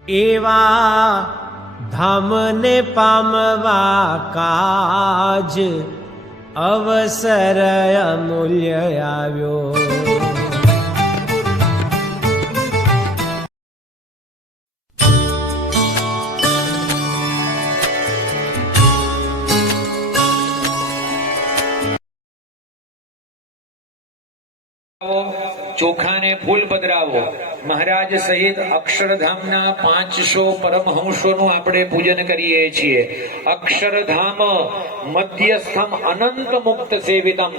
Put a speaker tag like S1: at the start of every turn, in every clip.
S1: એવા ધામને પામવા કાજ અવસર અમૂલ્ય આવ્યો.
S2: ચોખાને ફૂલ પધરાવો. મહારાજ સહિત અક્ષરધામના પાંચસો પરમહંસોનું આપણે પૂજન કરીએ છીએ. અક્ષરધામ મધ્યસ્થમ અનંત મુક્ત સેવિતમ.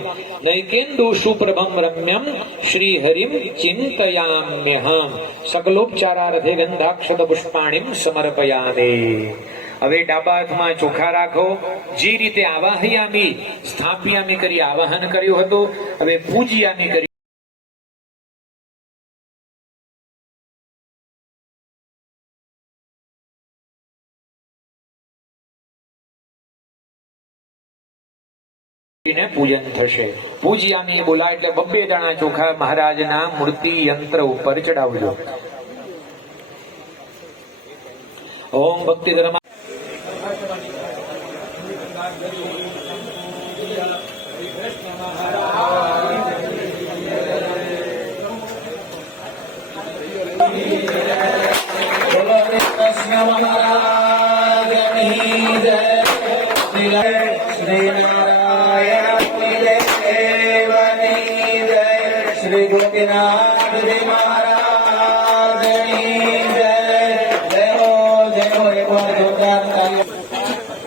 S2: નૈકેન્દુ સુપ્રભમ રમ્યમ શ્રી હરિમ ચિંતયામ્યહમ. સકલોપચારાર્થે ગંધાક્ષત પુષ્પાણીમ સમર્પયામે. હવે ડાબા હાથમાં ચોખા રાખો. જે રીતે આવાહયામી, સ્થાપ્યામી કરી આવાહન કર્યું હતું, હવે પૂજ્યામી કરી ને પૂજન થશે. પૂજ્યામી બોલા એટલે બબ્બે દાણા ચોખા મહારાજના મૂર્તિ યંત્ર ઉપર ચડાવજો. ઓમ ભક્તિ ધર્મ બોલો કૃષ્ણ મહારાજની જય શ્રી નારાયણ દેવની જય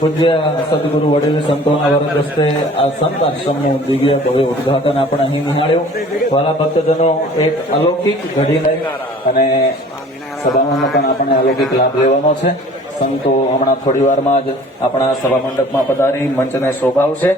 S3: પૂજ્ય સદગુરુ વડીલ સંતોના વરદ હસ્તે આ સંત આશ્રમનું દિવ્ય ભવ્ય ઉદઘાટન આપણે અહીં નિહાળ્યું. વાલા ભક્તજનો, એક અલૌકિક ઘડી લઈ અને સભામાં પણ આપણને અલૌકિક લાભ લેવાનો છે. સંતો હમણાં થોડી વારમાં જ આપણા સભા મંડપમાં પધારી, મંચને શોભાવશે.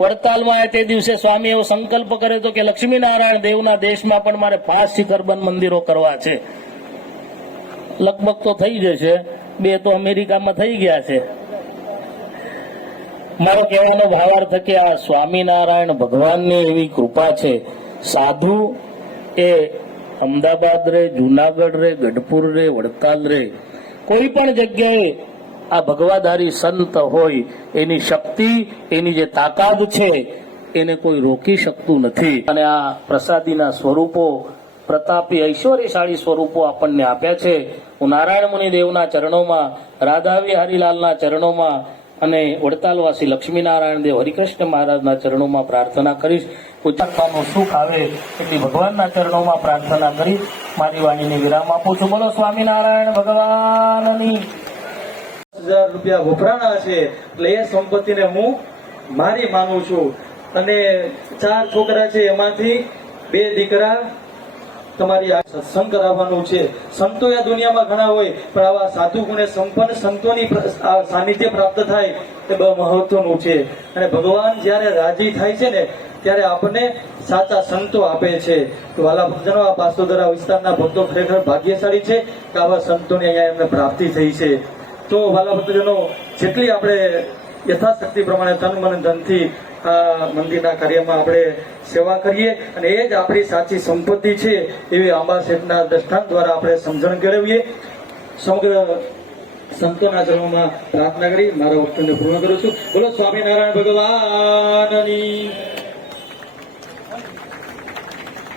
S4: વડતાલમાં તે દિવસે સ્વામી એવો સંકલ્પ કર્યો હતો કે લક્ષ્મીનારાયણ દેવના દેશમાં પણ મારે પાંચ શિખરબંધ મંદિરો કરવા છે. લગભગ તો થઈ જશે. બે તો અમેરિકામાં થઈ ગયા છે. મારો કહેવાનો ભાવાર્થ કે આ સ્વામિનારાયણ ભગવાનની એવી કૃપા છે. સાધુ એ અમદાવાદ રે, જુનાગઢ રે, ગઢપુર રે વડતાલ રે, કોઈ પણ જગ્યાએ આ ભગવાધારી સંત હોય, એની શક્તિ, એની જે તાકાત છે, એને કોઈ રોકી શકતું નથી. અને આ પ્રસાદીના સ્વરૂપો પ્રતાપી ઐશ્વર્યશાળી સ્વરૂપો આપણને આપ્યા છે. હું નારાયણ મુનિ દેવના ચરણોમાં રાધાવી હરિલાલના ચરણોમાં અને વડતાલવાસી લક્ષ્મીનારાયણ દેવ હરિકૃષ્ણ મહારાજના ચરણોમાં પ્રાર્થના કરીશ. ઉચ્ચારવાનું સુખ આવે એટલી ભગવાનના ચરણોમાં પ્રાર્થના કરી મારી વાણીને વિરામ આપું છું. બોલો સ્વામિનારાયણ ભગવાનની.
S3: હજાર રૂપિયા વપરાણા છે એટલે એ સંપત્તિને હું મારી માનું છું. અને ચાર છોકરા છે એમાંથી બે દીકરા તમારી આ સત્સંગ કરાવવાનો છે. સંતો આ દુનિયામાં ઘણા હોય, પણ આવા સાધુ ગુણે સંપન્ન સંતોની સાનિધ્ય પ્રાપ્ત થાય, એ બહુ મહત્વનું છે. અને ભગવાન જ્યારે રાજી થાય છે ને, ત્યારે આપણને સાચા સંતો આપે છે. તો વાલા ભક્તજનો આ પાસોદરા વિસ્તારના ભક્તો ખરેખર ભાગ્યશાળી છે કે આવા સંતોની અહીંયા એમને પ્રાપ્તિ થઈ છે. તો વાલા ભક્તજનો જેટલી આપણે યથાશક્તિ પ્રમાણે તન મન ધનથી આ મંદિરના કાર્યમાં આપણે સેવા કરીએ અને એ જ આપણી સાચી સંપત્તિ છે એવી આંબા સાહેબના દ્રષ્ટાંત દ્વારા આપણે સમજણ કેળવીએ. સમગ્ર સંતોના ચરણોમાં પ્રાર્થના કરી મારા વક્તને પૂર્ણ કરું છું. બોલો સ્વામિનારાયણ ભગવાનની.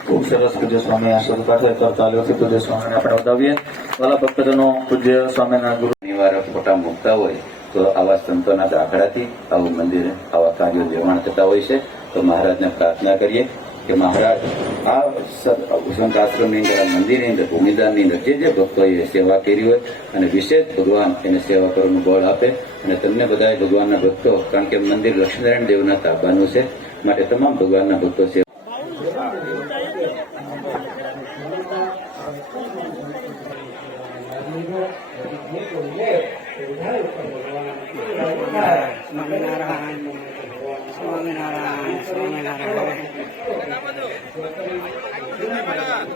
S3: ખૂબ સરસ પૂજ્ય સ્વામી આશીર્વાદ પાઠવે તો ચાલ્યોથી પૂજ્ય સ્વામીને આપણે વધાવીએ વાલા ભક્તજનો પૂજ્ય સ્વામીના ગુરુ.
S5: નિવારક ફોટા મૂકતા હોય તો આવા સંતોના દાખલાથી આવું મંદિર, આવા કાર્યો નિર્માણ થતા હોય છે. તો મહારાજને પ્રાર્થના કરીએ કે મહારાજ, આ આશ્રમની અંદર, આ મંદિરની અંદર, ભૂમિદાનની અંદર જે જે ભક્તોએ સેવા કરી હોય અને વિશેષ ભગવાન એને સેવા કરવાનું બળ આપે અને તમને બધા ભગવાનના ભક્તો, કારણ કે મંદિર લક્ષ્મીનારાયણ દેવના તાબાનું છે, માટે તમામ ભગવાનના ભક્તો સેવા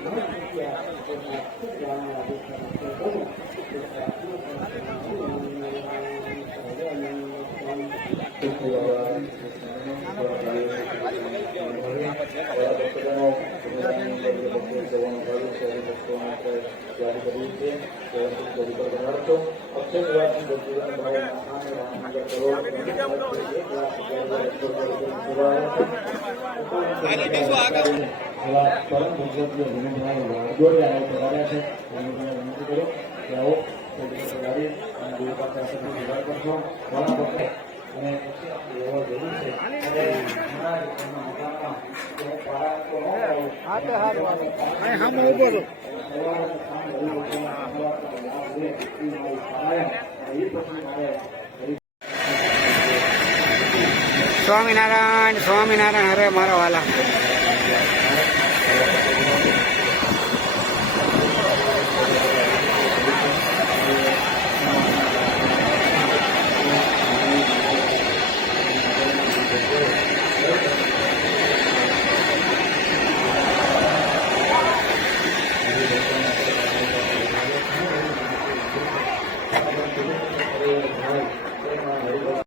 S6: Ini besok agak.
S3: એવા પરમ ગુજરાતીઓ વિનોદભાઈ વાઘોડિયા એ પધાર્યા છે એમને વિનંતી કરો કે આવો પોલીસ અને ગુરુ પાસે આસનનો કરશો. ઘણા વખત અને એવો જરૂર છે
S6: સ્વામિનારાયણ સ્વામિનારાયણ હરે મારા વાલા.